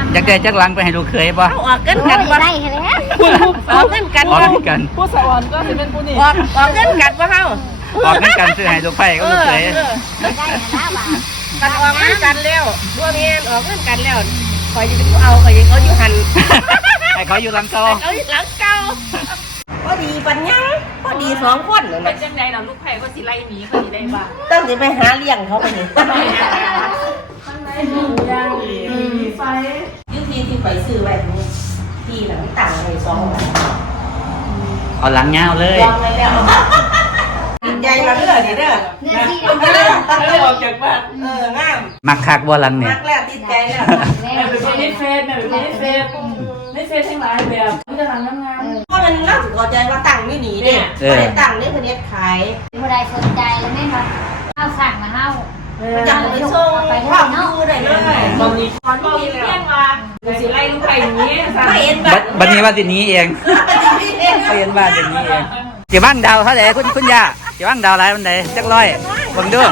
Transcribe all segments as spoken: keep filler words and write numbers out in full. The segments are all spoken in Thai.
อยากได้จักหลังไปให้ลูกเคยป่ะออกกันกันบ่ได้แล้วออกกันกันออกกันผู้สวรรค์ก็จะเป็นผู้นี้ออกออกกันกันบ่เฮาออกกันซื้อให้ลูกไผ่ก็ลูกเคยได้นะบ่กันออกกันกันแล้วพวกนี้ออกกันกันแล้วคอยจะเป็นผู้เอาคอยจะเขาอยู่หันให้เขาอยู่หลังเก่าเขาอยู่หลังเก่าพอดีปัญญาพอดีสองคนเลยนะจังใดเราลูกไผ่ก็สิไล่หนีก็สิได้บ้าตั้งแต่ไปหาเลี้ยงเขาไปนี่ข้างในมีย่างมีไฟยุทีที่ไปซื้อไว้ที่หลังต่างไปสองเอาหลังเงาเลยลองไปแล้วติดใจมาเรื่อยเด้อเนื้อที่เราออกจากบ้านเอองามมักคักบ่หลังเนี่ยมักแล้วติดใจแล้วแม่เป็นคนในเฟซแม่เป็นคนในเฟซในเฟซทั้งหลายแบบมันจะทำงานเพราะมันน่าสนใจว่าตั้งไม่หนีเนี่ยไม่ได้ตั้งเนี่ยคือเน็ตขายผู้ใดสนใจแล้วแม่มาเข้าสั่งมาเข้าจังไปส่งไปความดูได้เลยตอนนี้ตอนนี้เรียกว่าสิไล่ลูกไผ่อย่างนี้ไม่เห็นบัดนี้ว่าสินี้เองไม่เห็นว่าสินี้เองเกี่ยวบ้างดาวเท่าไหร่คุณคุณย่าเกี่ยวบ้างดาวไรมันไหนจักร้อยบังดู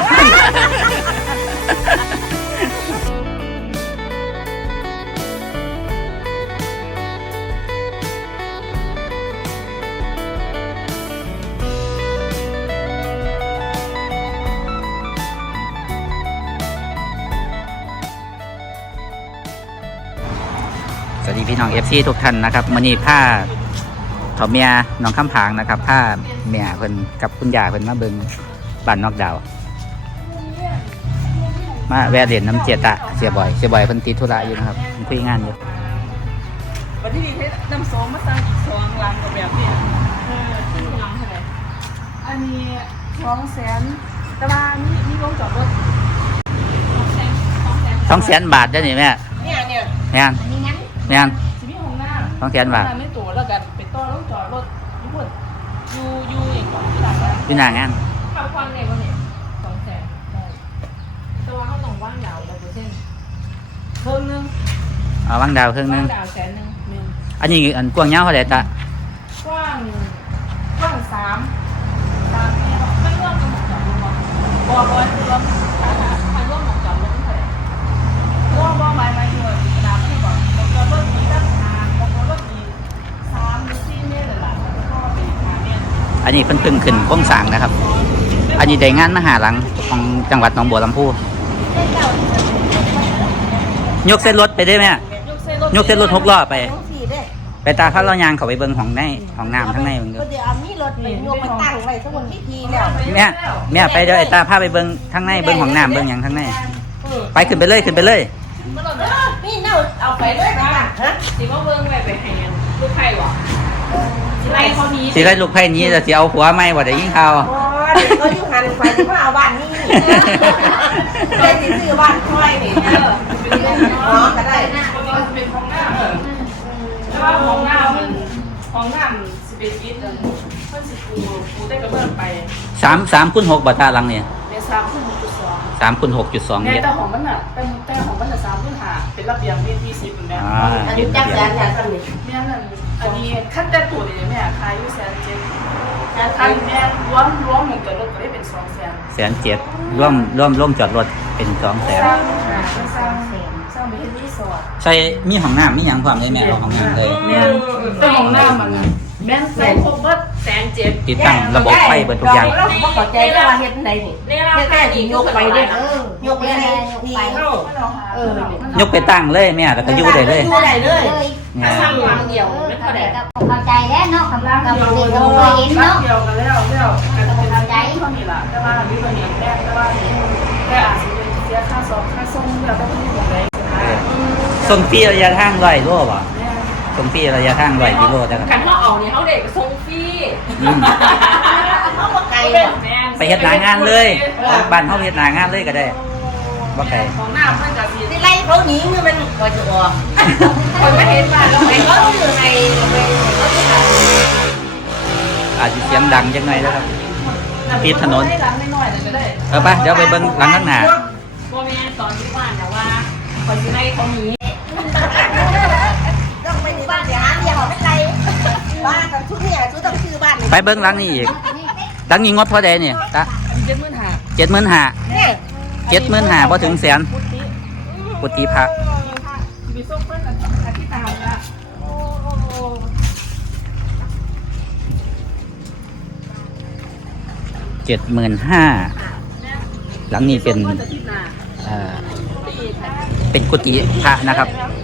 สวัสดีพี่น้องเอฟซีทุกท่านนะครับมื้อนี้ผ้าเถาเมียน้องคำผางนะครับผ้าเมียเพิ่นกับคุณย่าเพิ่นมาเบิ่งบ้านนอกดาวมาแวะเด่นน้ำเจตะเสียบ่อยเสียบ่อยเพิ่นติดธุระอยู่นะครับคุยงานอยู่วันที่นี่เพชรน้ำส้มมาสร้างอีกสองลังกับแบบนี้เออที่ลังเท่าไหร่อันนี้สองแสนแต่ว่านี่นี่ลงจอดรถสองแสนบาทได้นี่แม่เนี่ยเนี่ยเนี่ยเนี่ยสองแสนบาทไม่ตัวแล้วกันไปต่อรถจอดรถทุกคนยูยูอย่างก่อนที่หลังนะที่หน้างานทำความเร็วเนี่ยสองแสนได้แต่ว่าเขาต้องว่างดาวเราเปอร์เซ็นต์ครึ่งนึงเอาว่างดาวครึ่งนึงดาวแสนนึงอันนี้อันกว้างยาวเท่าไหร่ตากว้างกว้างสามสามเมตรไม่ร่วมกับหมอกจอดรถบอกร้อยรวมถ้าถ้าร่วมหมอกจอดรถเท่าไหร่ร่วมร่วมไม้ไม้เดียวกระดาษไม่บอกหมอกจอดรถมีตั้งหางหมอกจอดรถมีสามหรือสี่เมตรหลังแล้วก็เป็นหาเมตรอันนี้เพิ่งขึ้นขึ้นโค้งสางนะครับอันนี้ได้งานมหาหลังของจังหวัดหนองบัวลำพูยกเส้นรถไปได้ไหมยกเส้นรถหกล้อไปไปตาเขาเรายางเขาไปเบิ้งของในของน้ำทั้งในมันก็เดี๋ยวเอามีรถไปยกไปตั้งไว้ทั้งหมดพิธีแล้วแม่แม่ไปเดี๋ยวไอ้ตาพาไปเบิ้งทั้งในเบิ้งของน้ำเบิ้งอย่างทั้งในไปขึ้นไปเลยขึ้นไปเลยนี่เน่าเอาไปเลยนะฮะสิว่าเบิ้งไปไปให้ลูกไผ่หรอสิไล่เขานี้สิไล่ลูกไผ่นี้จะสิเอาหัวไม่ว่าได้ยิ่งเขาอ๋อเดี๋ยวเขาอยู่หันไปที่ว่าเอาบ้านนี่เลยสิซื้อบ้านค่อยนี่เอออ๋อก็ได้เป็นของหน้าแต่ว่าของหน้ามันของหน้าสิเป็นยิดเพิ่นสิปูปูได้กระเบื้องไปสามสามคูณหกบาทหลังเนี่ยเนี่ยสามคูณหกจุดสองสามคูณหกจุดสองเนี่ยแต่ของมันอ่ะเป็นแต่ของมันจะสามคูณห้าเป็นระเบียงมีที่สิบเหมือนกันอันนี้จักแสนแสนสนิทเนี่ยนั่นอันนี้ขั้นแต่ตัวเดียวเนี่ยขายอยู่แสนเจ็ดอันนี้รวมรวมหนึ่งจอดรถก็ได้เป็นสองแสนแสนเจ็ดร่วมร่วมร่วมจอดรถเป็นสองแสนสร้างสร้างสร้างเป็นรีสอร์ทใช่มีห้องน้ำมีอย่างความได้แม่เราห้องน้ำเลยแต่ห้องน้ำมันแม่นใส่ครบว่าแสนเจ็ดติดตั้งระบบไฟเบิดทุกอย่างเราไม่เข้าใจว่าเฮ็ดไหนนี่แค่ที่ยกไปเนี่ยยกไปในนี่เข้าเออยกไปตั้งเลยแม่แล้วก็อยู่ได้เลยอยู่ได้เลยสร้างวางเดียวไม่เท่าไหร่ก็เข้าใจแล้วเนาะคำรามกับสิ่งที่เราเห็นเนาะเดียวกันแล้วแล้วการทำงานใจเท่านี้ล่ะแต่ว่ามีตัวนี้แม่แต่ว่าแต่อาจจะเสียค่าสอบค่าส่งแล้วก็ต้องมีหมดเลยส่งฟรีระยะทางร้อยโลป่ะส่งฟรีระยะทางร้อยกิโลได้ครับการเขาเอาเนี่ยเขาเด็กส่งฟรีเขาบอกไกลไปเฮ็ดหน้างานเลยบ้านเขาเฮ็ดหน้างานเลยก็ได้บ่ไกลของหน้าเพิ่นก็สิไล่เขาหนีคือมันกว่าจะออกคนไม่เห็นว่าแล้วเขาอยู่ในอาจจะเสียงดังจังหน่อยแล้วครับปิดถนนเออไปเดี๋ยวไปเบิ่งหลังข้างหน้าพ่อแม่ตอนที่บ้านแต่ว่าคนที่ไล่เขาหนีต้องไปในบ้านเดี๋ยวหาเดี๋ยวไม่ไกลบ้านกับชุดเนี่ยชุดต้องชื่อบ้านไปเบิ่งหลังนี้อีกหลังนี้งบเท่าใดเนี่ยตาเจ็ดหมื่นห้าเจ็ดหมื่นห้าเจ็ดหมื่นห้าพอถึงแสนปุติพระไปส่งเพื่อนกันเจ็ดหมื่นห้าหลังนี้เป็นเอ่อเป็นกุฏิพระนะครับ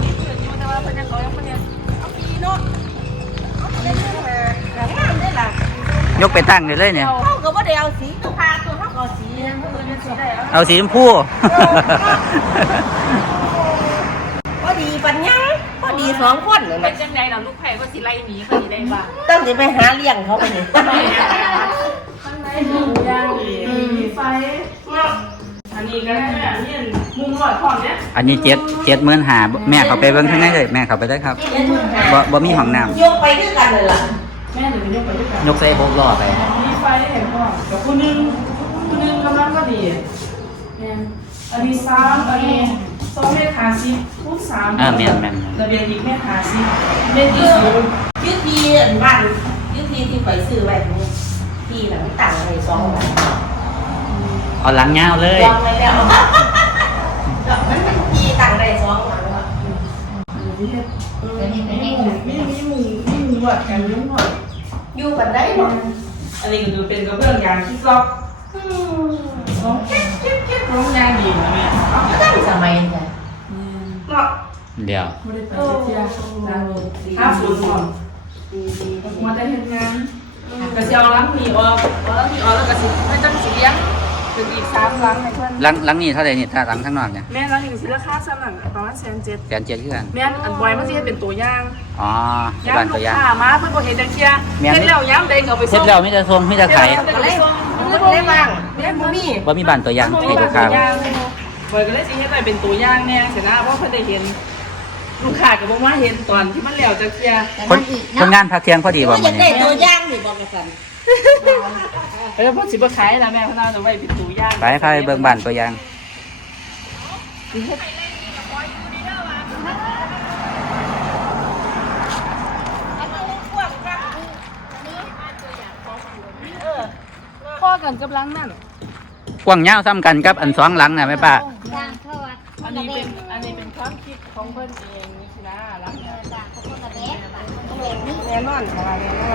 ยกไปตั้งเลยเลยเนี่ยเขาก็บ่ได้เอาสีพาตัวเขาเอาสีเอาสีชมพูพอดีปัญญาพอดีสองคนเลยเป็นะนจังไดเราลูกไผ่ก็สิไล่หนีเขาสิได้บ้างต้องจะไปหาเลี้ยงเขาไปนี่ย่างมีไฟอันนี้ก็เนี่ยนี่มุมหลอดของเนี่ยอันนี้เจ็ดเจ็ดหมื่นหาแม่เขาไปเบิ้งข้างในเลยแม่เขาไปได้ครับบ่บ่มีห้องน้โยกไปด้วยกันเลยล่ะแม่เดี๋ยวไปยกไปด้วยกันำยกใส่โบกล้อไปมีไฟเห็นพ่อกับผู้นึงผู้นึงกำลังก็ดีแม่อันนี้สามอันนี้สองเมตรห้าสิบคูณสามอ่าแม่นแม่นระเบียงอีกเมตรห้าสิบเมตรยี่สิบยืดทีบ้านยืดทีที่ไปซื้อไว้ทีหลังต่างเลยสองหลังเอาหลังเงาเลยยอมเลยแล้วมันเป็นทีต่างได้สองหลังแล้วเดี๋ยวนี้ไปมีให้หมูมีมีหมูมีหมูหวดกันยุ่งหน่อยอยู่กันได้หมดอันนี้ก็ดูเป็นกระเบื้องยางคิดล็อกร้องเก็บเก็บเก็บร้องยางดีนะแม่ตั้งสมัยจ้ะเนาะเดี๋ยวไม่ได้ไปเที่ยวห้าฝุ่นก่อนมาได้เห็นงานกระเซียวล้างมีออกล้างมีออกแล้วกระสิไม่ต้องสีเลี้ยงถึงอีกสามล้างให้เพื่อนหลังหลังนี้เท่าไหร่นี่ถ้าหลังข้างนอกเนี่ยแม่ล้างอีกสิราคาสนั่นประมาณแสนเจ็ดแสนเจ็ดคือกันแม่อันบอยมันจะให้เป็นตัวย่างอ๋อย่างบ้านลูตัวกอย่างค้ามาเพื่อนก็เห็นจังเชียร์เห็นแล้วย้ำเด้งเอาไปเสร็ส่จงแล้วไมแต่จะทรงไมแต่จะไข่ก็เลยมันได้บ้างแม่บ่มีว่ามีบ้านตัวอย่างให้ลูกค้าบอยก็เลยสิให้ไปเป็นตัวย่างแน่เสียนะเพราะเพิ่นได้เห็นลูกค้าก็บอกว่าเห็นตอนที่มันแล้วจังเชียร์คนคนงานพักเที่ยงพอดีก็บ่อมื้ยาอกได้นี้ตัวย่างนี่บอกกันเออพ่อสิบ่ขายนะแม่พ่อน่าจะไว้เป็นตู้ย่างไปไปเบิ่งบ้านตัวอย่างพ่อกันกับล้างนั่นกว้างยาวซ้ำกันกับอันสองหลังน่ะแม่ป้าต่างเข้าวัดอันนี้เป็นอันนี้เป็นความคิดของเพิ่นเองนี่สินะล้างเอเนี่ยอต่างเขาคนละแบบต่างเขาแบบนี้แน่นอนค่ะแน่นอน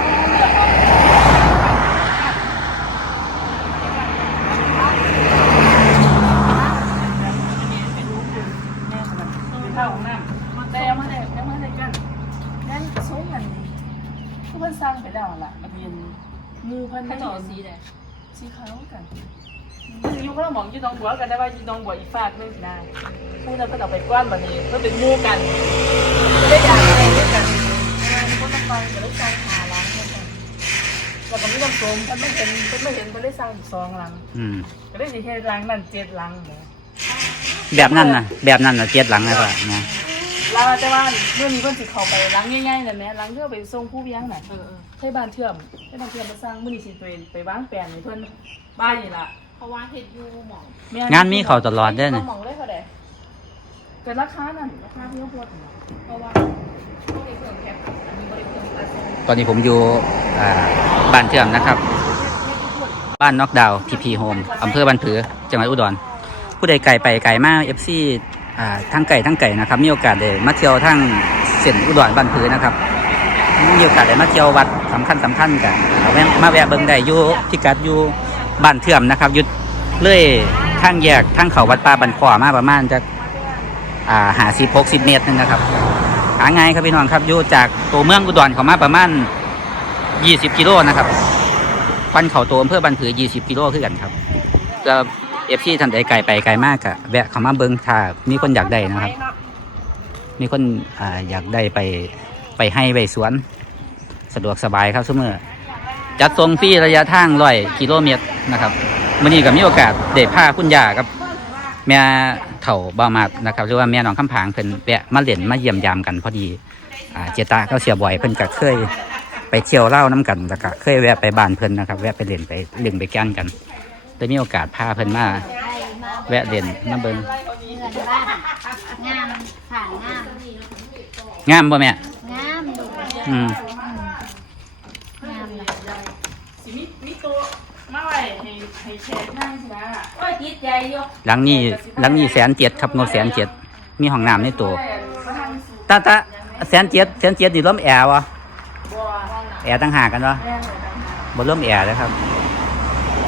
แม่สนับเป็นข้าวของน้ำแต่ยังไม่ได้ยังไม่ได้กันงั้นซุ้มกันคือเพิ่นสร้างไปแล้วล่ะมันเป็นงูเพิ่นให้ต่อสีแดงสีขาวกันมันอยู่คนละหม่องอยู่ตรงหัวกันได้ว่าอยู่ตรงหัวอีฟาดไม่ได้พูดแล้วเพิ่นเอาไปกว้านบัดนี้เพิ่นเป็นงูกันได้อย่างไรด้วยกันคนละฟังก็เลยสร้างหาล้างเพิ่นแล้วก็มีน้ำส้มเพิ่นไม่เห็นเพิ่นไม่เห็นเพิ่นได้สร้างอีกสองหลังอืมก็ได้สิเฮ็ดหลังนั่นเจ็ดหลังแหมแบบนั้นน่ะแบบนั้นน่ะเจ็ดหลังเลยป่ะนะลาแต่ว่าเมื่อนี้เพิ่นสิเข้าไปล้างง่ายๆนั่นแหมล้างเพื่อไปส่งผู้เลี้ยงน่ะเออๆให้บ้านเชื่อมให้บ้านเชื่อมมาสร้างมื้อนี้สิตัวเองไปวางแผนให้เพิ่นบ้านนี่ล่ะเพราะว่าเฮ็ดอยู่หม่องแม่งานมีเขาตลอดเด้อนี่นี่หม่องเลยเขาได้แต่ราคานั่นราคาเพิ่นโพดเพราะว่าพวกนี้เพิ่มแคปอันนี้บริเพิ่มอันตอนนี้ผมอยู่อ่าบ้านเทื่อมนะครับ บ้านน็อกดาวน์พีพีโฮมอำเภอบ้านผือจังหวัดอุดรผู้ใดไก่ไปไก่มาเอฟซีอ่าทั้งไก่ทั้งไก่นะครับมีโอกาสได้มาเที่ยวทั้งเส้นอุดรบ้านผือนะครับมีโอกาสได้มาเที่ยววัดสำคัญสำคัญกันแวะมาแวะเบิ่งได้อยู่พิกัดอยู่บ้านเทื่อมนะครับอยุดเลื่อยทางแยกทางเขาวัดป่าบันคอมาประมาณจะอ่าหาสิบหกสิบเมตรนึงนะครับหาง่ายครับพี่น้องครับอยู่จากตัวเมืองอุดรเขามาประมาณยี่สิบกิโลนะครับควันเขาตัวอำเภอบ้านผือยี่สิบกิโลคือกันครับก็เอฟซีท่านใดไกลไปไกลมากอะแวะเข้ามาเบิ้งถ้ามีคนอยากได้นะครับ มีคนอ่าอยากได้ไปไปให้ไปสวน สะดวกสบายครับซุมื้อจัดส่งฟรีระยะทางร้อยกิโลเมตรนะครับมื้อนี้ก็มีโอกาสได้พาคุณย่ากับแม่เฒ่าบ่าวมากนะครับหรือว่าแม่น้องคำผางเพิ่นแวะมาเล่นมาเยี่ยมยามกันพอดีอ่าเจตาก็เสียบ่อยเพิ่นก็เคยไปเที่ยวเล่าน้ำกันแล้วก็เคยแวะไปบ้านเพิ่นนะครับแวะไปเล่นไปเล่นไปแกล้งกันได้มีโอกาสพาเพิ่นมาได้มาแวะเล่นมาเบิ่งเงินบ้านงามผ่านงามงามบ่แม่งามดูอืมงามเลยสิมีมีตัวมาไว้ให้ให้แชร์นั่งสินะโอ้ยจิตใจอยู่หลังนี้หลังนี้แสนเจ็ดครับงบแสนเจ็ดมีห้องน้ำในตัวมาทางสู่ตาตาแสนเจ็ดแสนเจ็ดนี่ร่วมแอร์วะบัวแอร์ต่างหากกันวะแม่เลยนะบนร่วมแอร์เลยครับ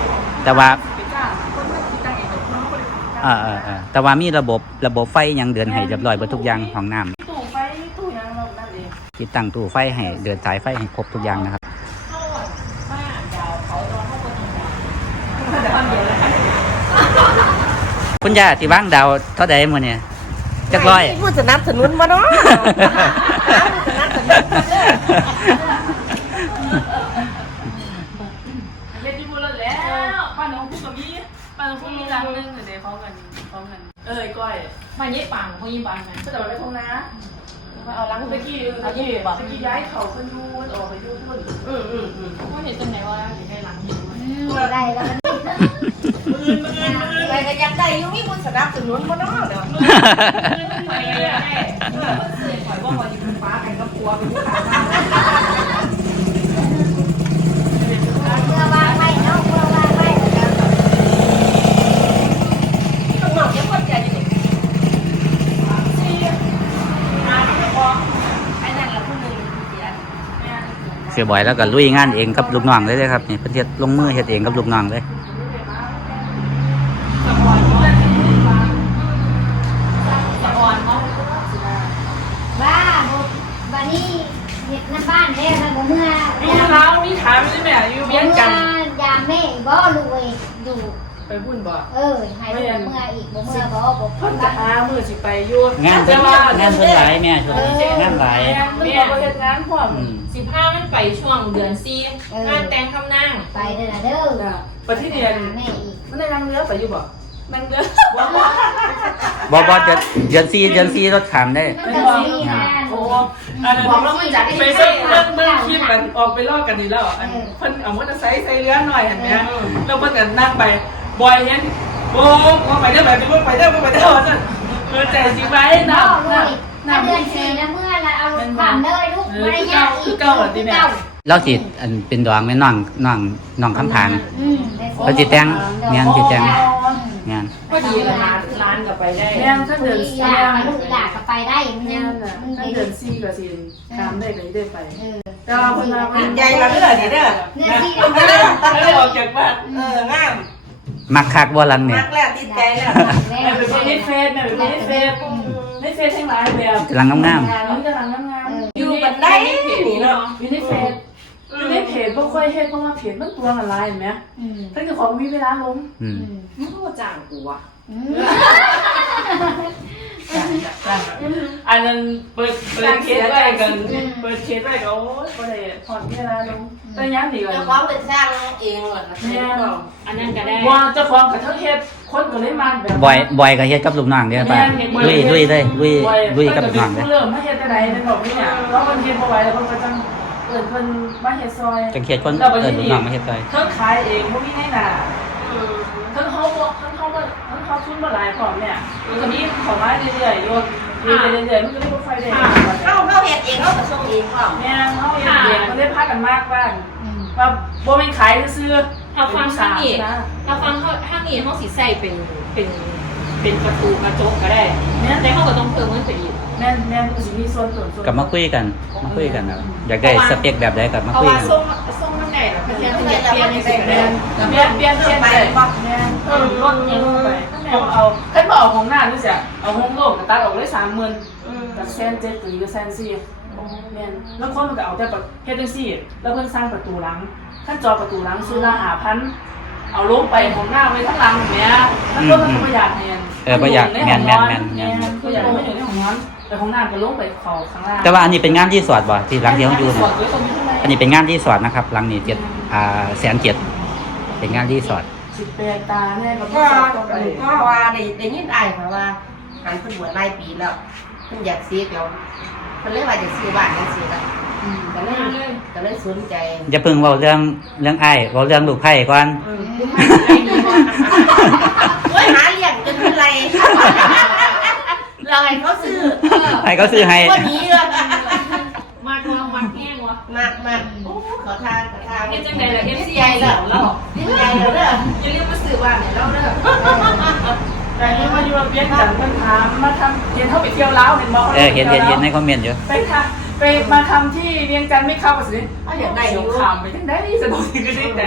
แต่ว่าไปจ้างคนมาติดตั้งเองแต่คนเขาบ่ได้ติดตั้งเออเออเออแต่ว่ามีระบบระบบไฟหยังเดินให้เรียบร้อยเบิดทุกอย่างห้องน้ำตู้ไฟตู้หยังเรานั่นเองติดตั้งตู้ไฟให้เดินสายไฟให้ครบทุกอย่างนะครับเข้าอ่ะบ้านดาวเขาตอนเข้าคนดาวแต่วันเดียวแล้วค่ะคุณย่าที่ว่างดาวเท่าใดมื้อเนี่ยจักร้อยผู้สนับสนุนมาเนาะสนับสนุนมาเด้อเฮ็ดที่พูดแล้วแล้วป้าน้องพูดกับมีป้าน้องพูดมีรังนึงเดี๋ยวพร้อมกันพร้อมกันเอ้ยก้อยมาเย็บปังเขายิบปังกันก็จะไปทงนะมาเอาล้างตะกี้ตะกี้ตะกี้ย้ายเขาเพิ่นยูออกไปยูพุ่นอืมอืมอืมเขาเห็นจังไหนว่าอยู่ในหลังอยู่อืมได้แล้วมันอะไรก็ยังได้อยู่มีผู้สนับสนุนมาเนาะเดี๋ยวไปเลยแม่เออเสื่อปล่อยว่าพออยู่บนฟ้ากันก็กลัวเป็นผู้ขาเพื่อวางไว้เนาะเพื่อวางไว้แล้วก็ข้างนอกยังคนใจอยู่นี่สี่อาไม่พอไอ้นั่นละผู้หนึงเสียเสียบ่อยแล้วก็ลุยงานเองกับลูกน้องเลยเลยครับนี่เพิ่นเฮ็ดลงมือเฮ็ดเองกับลูกน้องเลยสะอ่อนเนาะสะอ่อนเนาะบ้าบ่บ้านนี้เฮ็ดน้ำบ้านแล้วนะบ่เมื่อมีเท้ามีขาไม่ได้แม่อยู่เบี้ยนกันยามแม่บ่ลูกเอ้ยอยู่ไปบุญบ่เออให้ลูกเมื่ออีกบ่เมื่อบ่บ่เพิ่นจะหามือสิไปอยู่งานเพิ่นงานเพิ่นหลายแม่ช่วงนี้งานหลายแม่บ่เฮ็ดงานพร้อมอืมสิบห้ามันไปช่วงเดือนสี่งานแต่งคำนางไปเด้อล่ะเด้อจ้ะประเทศเรียนแม่อีกมันได้นั่งเรือไปอยู่บ่นั่งเรือบ่บ่จะเดือนสี่เดือนสี่รถขามได้มันก็มีงานโอ้อันนั้นบอกแล้วมันจัดไปเบิ่งเบิ่งคลิปกันออกไปลอกกันนี่แล้วอันเพิ่นเอามอเตอร์ไซค์ใส่เรือหน่อยเห็นไหมแล้วเพิ่นก็นั่งไปบอยเห็นโอ้บ่ไปเด้อไปเด้อไปเด้อไปเด้อซั่นเออใจสิไปเนาะนำลูกถ้าเดือนสี่แล้วเมื่อละเอาลูกความเลยลูกบ่ได้ยากอีกเราสิอันเป็นดองแม่น้องน้องน้องคำพางอืมเราสิแต่งงานสิแต่งงานพอดีร้านร้านกับไปได้แม่นถ้าเดืเดิอนนสี่เสียลูกหลานก็ไปได้มันแม่ยังนน่ะมันถ้าได้เดินซี่ก็สิตามได้ก็ได้ไปเออแต่ว่าเพิ่นว่าติดใจละเด้อนี่เด้อเนื้อที่ไม่ได้ไม่ได้ออกจากบ้านเอองามมักคักบ่ลังเนี่ยมักแล้วติดใจแล้วแม่เป็นคนในเฟซแม่เป็นคนในเฟซในเฟซทั้งหลายแบบกำลังงามมันกำลังงามอยู่บันไดนี่เนาะอยู่ในเฟซอยู่ในเพจบ่ค่อยเฮ็ดเพราะว่าเพจมันตัวละลายเห็นไหมอืมถ้าเกิดของมีเวลาลงอืมมันก็จ้างกูอ่ะอืมอันนั้นเปิดเปิดเคสไว้กันเปิดเคสไว้ก็โอ้ยบ่ได้พอมีเวลาลงแต่ยามดีกว่าเจ้าของเป็นสร้างเองหรอแม่อันนั้นก็ได้ว่าเจ้าของกับเท่าเฮ็ดคนก็เลยมาแบบบ่อยบ่อยก็เฮ็ดกับลูกน้องเด้อป่ะลุยลุยเลยลุยลุยกับลูกน้องเด้อเริ่มมาเฮ็ดแต่ใดในบอกนี่เนี่ยเพราะมันเฮ็ดบ่ไหวแล้วเพิ่นก็จังเอิ้นเพิ่นมาเฮ็ดซอยจังเฮ็ดคนเอิ้นลูกน้องมาเฮ็ดซอยเพิ่นขายเองบ่มีในหน้าเพิ่นเฮาบ่เพิ่นเฮาบ่เพิ่นเฮาทุนบ่หลายพร้อมเนี่ยมันก็มีเข้ามาเรื่อยๆอยู่มีไปเรื่อยๆมันก็เลยบ่ค่อยได้เข้าเข้าเฮ็ดเองเข้ากระส่งเองพร้อมแม่เฮาเฮ็ดเองก็เลยพากันมากบ้านอืมว่าบ่แม่นขายซื่อถ้าฟังข้างนี้ถ้าฟังข้างนี้เขาสิใส่เป็นเป็นเป็นประตูกระจกก็ได้แต่เขาก็ต้องเพิ่มเงินไปอีกแม่นแม่นก็สิมีส่วนส่วนส่วนกลับมาคุยกันมาคุยกันนะอยากได้สเปคแบบใดก็มาเพราะคุยว่ากันส่งส่งน้ำไหนล่ะเพื่อนเปลี่ยนเปลี่ยนในสิ่งแม่นั้นนเปลี่ยนเปลี่ยนเปลี่ยนไปแม่นเออลดเงินลงไปแม่เอาคันบ่เอาของหน้านี่สิเอาห้องโลกก็ตัดออกเลยสามหมื่นจากแสนเจ็ดถึงแสนสี่แม่นแล้วคนมันก็เอาแต่แบบเฮ็ดจังซี่แล้วเพิ่นสร้างประตูหลังขั้นจอประตูหลังซื้อละห้าพันเอาลงไปของหน้าไว้ทั้งหลังแม่มันก็มันประหยัดแม่นเออบ่อยากแม่นแม่นแม่นแม่แม่นนประหยัดไม่อยู่ในของนอนแต่ของหน้าก็ลงไปเข้าข้างล่างแต่ว่าอันนี้เป็นงานที่สอดบ่ที่หลังที่เฮาอยู่สเนี่อย ดไว้ตรงนี้ข้างในอันนี้เป็นงานที่สอดนะครับหลังนี้เจ็ดอ่าแสนเจ็ดเป็นงานที่สอดสิบแปดตาแน่ก็ก็ก็ไปก็ว่าได้ได้ยินอ้ายค่ะว่าหันเพิ่นบวชหลายปีแล้วเพิ่นอยากซื้อแล้วเพิ่นเลยว่าจะซื้อบ้านจังซี่ล่ะก็เลยก็เลยสนใจอย่าเพิ่งเว้าเรื่องเรื่องอ้ายเว้าเรื่องลูกไผ่ก่อนอืมโอ้ยหาเลี้ยงจนเป็นไรเราให้เขาซื้อให้เขาซื้อให้วันนี้เลยมากวางมักแห้งวะมากมากโอ้ขอทานขอทานเฮ็ดจังไดล่ะ เอฟ ซีใหญ่แล้วเราใหญ่แล้วเด้ออย่าลืมมาซื้อบ้านให้เราเด้อแต่นี่มาอยู่เพียงจันเพิ่นถามมาทำเห็นเขาไปเที่ยวลาวเห็นบ่เออเห็นเห็นเห็นในคอมเมนต์อยู่ไปค่ะไปมาทำที่เวียงจันทร์ไม่เข้าสิอ้าวอยากได้อยู่ขามไปจังได๋สะดวกก็ได้แต่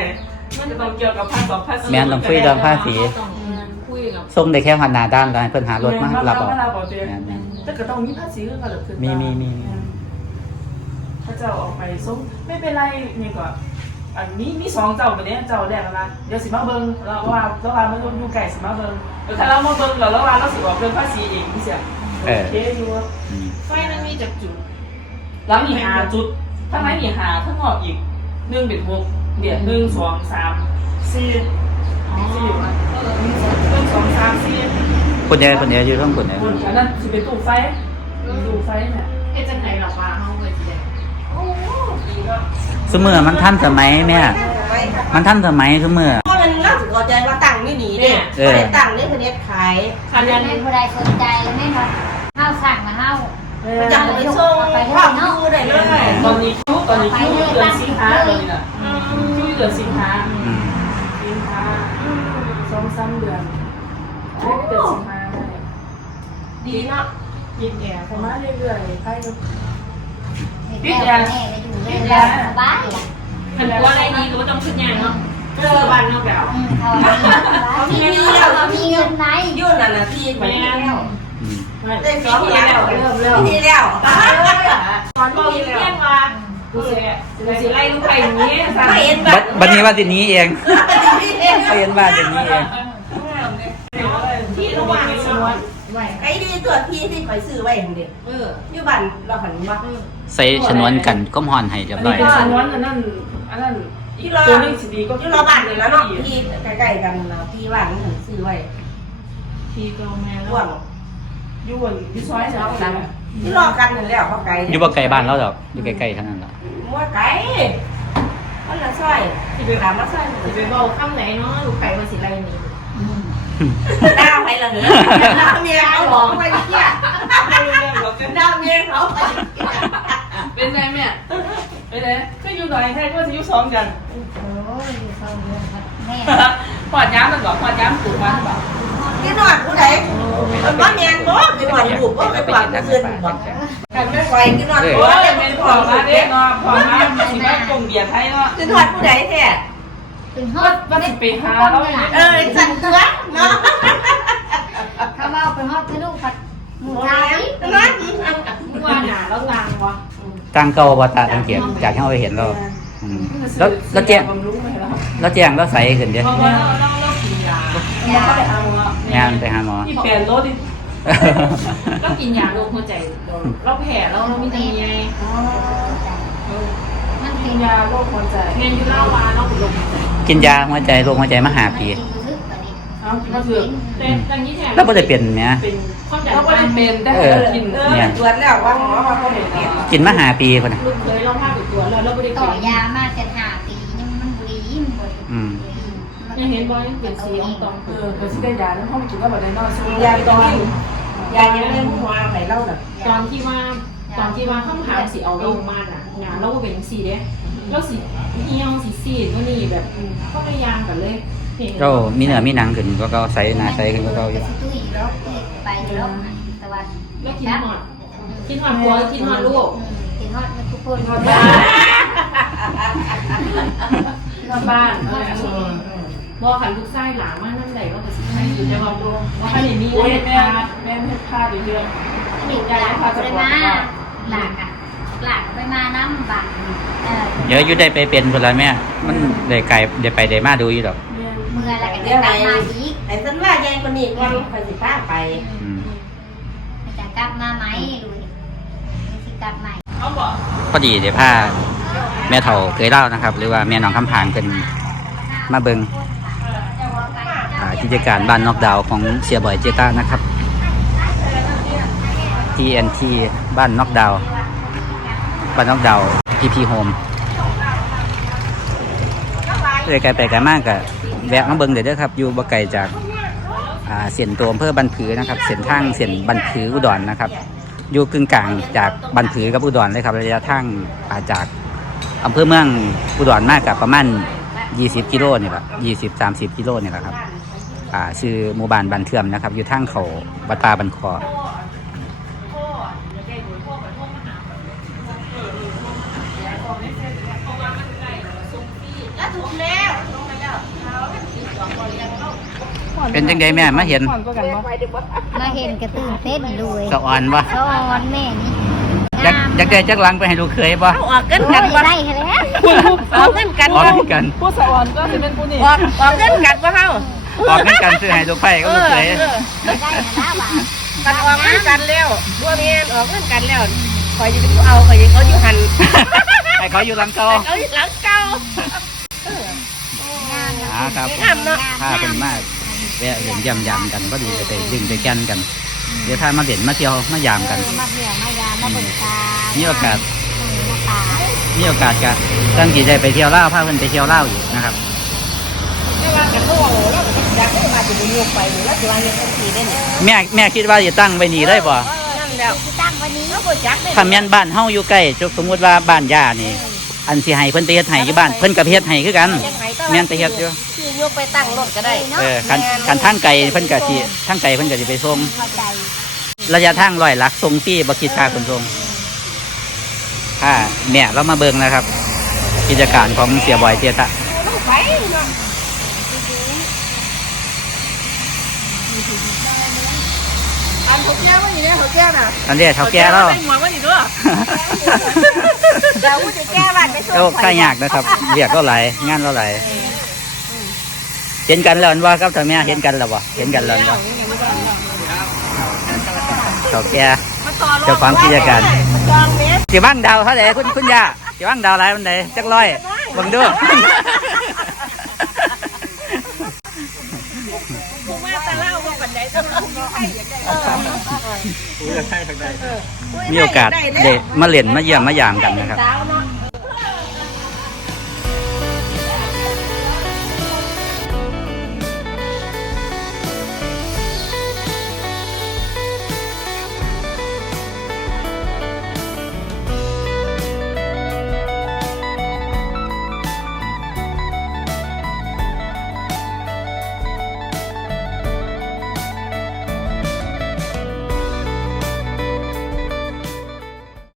มันจะต้องเกี่ยวกับภาษีภาษีแม่นต้องคุยเรื่องภาษีต้องคุยกับส่งได้แค่หันหน้าด้านแล้วให้เพิ่นหารถมารับเอาเราบอกเจ๊แม่นแม่นแต่ก็ต้องมีภาษีเรื่องกันหรือคือมีมีมีถ้าเจ้าออกไปส่งไม่เป็นไรนี่ก็อันนี้มีสองเจ้าแบบนี้เจ้าแรกแล้วนะเดี๋ยวสิมาเบิ้งเราว่าเราว่ามันอยู่ไก่สิมาเบิ้งเดี๋ยวถ้าเรามาเบิ้งเราแล้วว่าเราสิออกเรื่องภาษีเองพี่เสียโอเคอยู่อืมไฟมันมีจากจุดแล้วมีหาจุดทั้งนั้นมีหาทั้งนอกอีกหนึ่งเป็นหกเดียดหนึ่งสองสามสี่สี่อยู่นะหนึ่งสองสามสี่คนเดียวคนเดียวอยู่ทั้งคนเดียวคนอันนั้นสิเป็นตู้ไฟตู้ไฟเนี่ยเอ๊ะจังไหนหรอวะเฮาเว้ยสิโอ้ดีก็สมือมันทันสมัยแม่มันทันสมัยสมือเพราะมันน่าสนใจว่าตั้งนี่หนีเนี่ยเออไม่ได้ตั้งเนี่ยคือเน็ตขายคันยันให้ผู้ใดสนใจแล้วแม่นว่าเฮาสั่งมาเฮามันจะไปส่งภาพดูได้เลยตอนนี้คิวตอนนี้คิวเดือนสิงหาตอนนี้น่ะคิวเดือนสิงหาอืมสิงหาสองสามเดือนเดือนสิงหาดีเนาะยินแย่ประมาณเรื่อยๆไปก็แม่ก็อยู่เรื่อยๆสบายล่ะคันว่าอะไรดีก็บ่ต้องขึ้นยางเนาะเจอบ้านนอกแล้วอืมเขามีเงินเขามีเงินไหนยุ่นน่ะนะพี่ไปแล้วอืมได้สองแล้วเริ่มเริ่มพี่แล้วตอนบอกเพื่อนว่ากูสิกูสิไล่ลูกไปอย่างนี้ซะไม่เห็นบัดบัดนี้ว่าสิหนี้เองพี่เองเขาเห็นว่าสิหนี้เองที่ระหว่างสวนไอ้ดีตัวพี่ที่คอยซื้อไว้อย่างเด็กเอออยู่บ้านเราหันมาใส่ชนวนกันก้มหอนให้เรียบอันร้นี้อยเป็นชนวนอันนั้นอันนั้นที่เราตัวนึงสิดีก็ที่เราบ้านนี่แล้วเนาะพี่ใกล้ๆกันนะพี่บ้านนี่ถึงซื้อไว้ที่ตรงแม่ร่วงอยู่บนที่ซอยเช้านั้นที่รอกันนั่นแล้วเขาไกลอยู่บ่ไกลบ้านเราดอกอยู่ใกล้ๆเท่านั้นล่ะมัวไกลมันละซอยที่ไปถามมาซอยสิไปบอกคำไหนเนาะลูกไก่ว่าสิไล่หนีดาวไปละเหรอดาวเมียเขาบอกไปเที่ยดาวเมียเขาไปเป็นไงแม่เป็นไงก็อยู่หน่อยแค่ก็จะอยู่สองกันโอ้ยอยู่สองเดือนครับแม่ปอดย้ำมันบอกปอดย้ำถูกมั้ยบอกที่นอนผู้ใดมันว่าเมียนบอกไปนอนบุกว่าไปนอนเพื่อนบอกกันไม่ไหวที่นอนโอ้ผู้ใดยเป็นพอมาเด็กเนาะพอมาสิมากงเบียร์ไทยเนาะที่นอนผู้ใดแท้เป็นฮอว่าดว่าสิไปหาแล้วเออสั่นเตือนเนาะเขาว่าเป็นฮอดทะลุผัดหมูผู้ไทใดยนั่นเมื่อวานหนาแล้วลางวะตั้งเก่าบ่ตาสังเกตจากที่เราไปเห็นเราอืมแล้วแล้วแจ้งบำรุงไปแล้วแล้วแจ้งแล้วใสขึ้นเด้เพราะว่าเราเราเรากินยาเราก็ไปหาหมองานไปหาหมอที่เปลี่ยนรถดิเรากินยาโรคหัวใจเราแผลเราเรามีแต่มีไงอ๋อมันเป็กินนยาโรคหัวใจเมนยูเล่าว่าเราเป็นโรคหัวใจกินยาหัวใจโรคหัวใจมาหาปีเอ้าก็คือแต่แต่ยี่แทนแล้วบ่ได้เป็นแหมเป็นความดันเราก็ต่ำเป็นได้กินเออตรวจแล้วว่าหมอว่าเขาเห็นเปลี่ยนกินมาหาปีพุ่นน่ะลูกเคยเราพาไปตรวจแล้วเราไม่ได้ต่อกินยามาจะหาปียังมันบุรีมันบ่อืมยังเห็นบอยเป็นสีอองตองเออก็สิได้ยาแล้วห้องกินก็บ่ได้นอนสู้ยาตอนยายังไม่หัวไปเล่าน่ะตอนที่ว่าตอนที่ว่าข้ามหาสีเอาลงมาอ่ะงานเราเป็นสีเด้เราสีเหี่ยวสีซีดก็นี่แบบเข้าไปยางกันเลยเรามีเนื้อมีหนังขึ้นก็เก่าใสหน้าใสขึ้นก็เก่าอยู่ตุ้ยแล้วไปแล้วตะวันแล้วกินหอดกินหอดผัวกินหอดลูกกินฮอดทุกคนหอดบ้านหอดบ้านบอกขันลูกไส้หลามากนั่นใดก็จะสิให้อยู่จะบอกดูว่าขันมีโอ้ยเล็บแม่พาแม่เฮ็ดพลาดอยู่เดือนหลีกหลากไปมาหลากอ่ะหลากไปมาน้ำบักเออเดี๋ยวอยู่ได้ไปเป็นพุ่นละแม่มันได้ไกลได้ไปได้มาดูอยู่ดอกเมื่อแล้วก็จะกลับมาอีกไอ้ฉันว่ายังคนนี้ก่อนไปสิป้าไปอืมจะกลับมาไหมดูดิสิกลับใหม่เอาบ่พอดีเดี๋ยวพาแม่เฒ่าเคยเล่านะครับ หรือว่าแม่น้องคำผางเป็นมาเบิงอ่ากิจการบ้านนอกดาวของเสียบ่อยเจต้านะครับ ที เอ็น ที บ้านนอกดาวบ้านนอกดาว พี พี Home เลยไกลไปไกลมากกะแวะมาเบิงเดี๋ยวเด้อครับ อยู่บ่ไกลจากอ่าเส้นตัวอำเภอบันผือนะครับเส้นทางเส้นบันผืออุดรนะครับ อยู่กึ่งกลางจากบันผือกับอุดรเลยครับระยะทางอ่าจากอำเภอเมืองอุดรมากกับประมาณยี่สิบกิโลนี่แหละยี่สิบสามสิบกิโลนี่แหละครับอ่าชื่อหมู่บ้านบันเทื่อมนะครับ อยู่ทางเขาวัดป่าบันคอแล้วถูกแล้วลงมาได้เป็นจังไดแม่มาเห็นก่อนก็กันบ่มาเห็นกระตื่นเต้นด้วยสะอ่อนบ่สอนแม่นี่อยากอยากได้จักหลังไปให้ลูกเคยบ่เอาออกเงินโอ้กันยบ่ได้แล้วออกเงินกันออกบ่กันผู้สะอ่อนก็จะเป็นผู้นี่ออกออกเงินกันบ่เฮาออกกันซื้อให้ลูกไผ่ก็ลูกเคยได้นะบ่ากันออกเงินกันแล้วบ่แม่นออกเงินกันแล้วข่อยจะเป็นผู้เอาข่อยจะเขาอยู่หันให้เขาอยู่หลังเก่าเขาอยู่หลังเก่าอ่าครับงามเนาะพาเป็นมากแวะเห็นยำยำกันก็ดีไปดึงไปแกันกัน เดี๋ยวถ้ามาเห็นมาเที่ยวมายามกันมาเที่ยวมายามมาเบิ่งตามีโอกาสมาตามีโอกาสกันตั้งกี่ได้ไปเที่ยวเล่าวพาเพิ่นไปเที่ยวเล่าวอีกนะครับไม่ว่ากันโลแล้วก็อยากให้มาจะไปยกไปหรือว่าจะว่าเฮ็ดจังซี่ได้เนี่ยแม่แม่คิดว่าจะตั้งไว้นี่ได้บ่นั่นแล้วที่ตั้งวันนี้เราบ่จักได้ถ้าแม่นบ้านเฮาอยู่ใกล้สมมุติว่าบ้านย่านี่ อันสิให้เพิ่นไปเฮ็ดให้อยู่บ้านเพิ่นก็ไปเฮ็ดให้คือกัน แม่นไปเฮ็ดอยู่คือยกไปตั้งรถก็ได้เออคันคันทางไกลเพิ่นก็สิทางไกลเพิ่นก็สิไปส่งเข้าใจระยะทางร้อยหลักส่งฟรีบ่คิดค่าขนส่งค่ะแม่เรามาเบิ่งนะครับ กิจการของเสียบอยเทียตะไปเนาะอันเขาแก้วว่าอยู่เนี่ยเขาแก้วน่ะอันนี้เฒ่าแก่แล้วใส่หมวกว่านี่ด้วยเดี๋ยวกูจะแก้บ้านไปส่งโอ้ค่ายากนะครับเรียกเราหลายงานเราหลายเห็นกันแล้วอันว่าครับท่านแม่เห็นกันแล้วบ่เห็นกันแล้วอันว่าเฒ่าแก่เจ้าของกิจการจองเมตรสิว่างดาวเท่าไหร่คุณคุณย่าสิว่างดาวหลายมันใดจักร้อยเบิ่งดูกูมาแต่เล่าว่าปันไดต้องเอาอยู่ให้อยากได้เออมีโอกาสเด็กมาเล่นมาเยี่ยมมายามกันนะครับสาวน้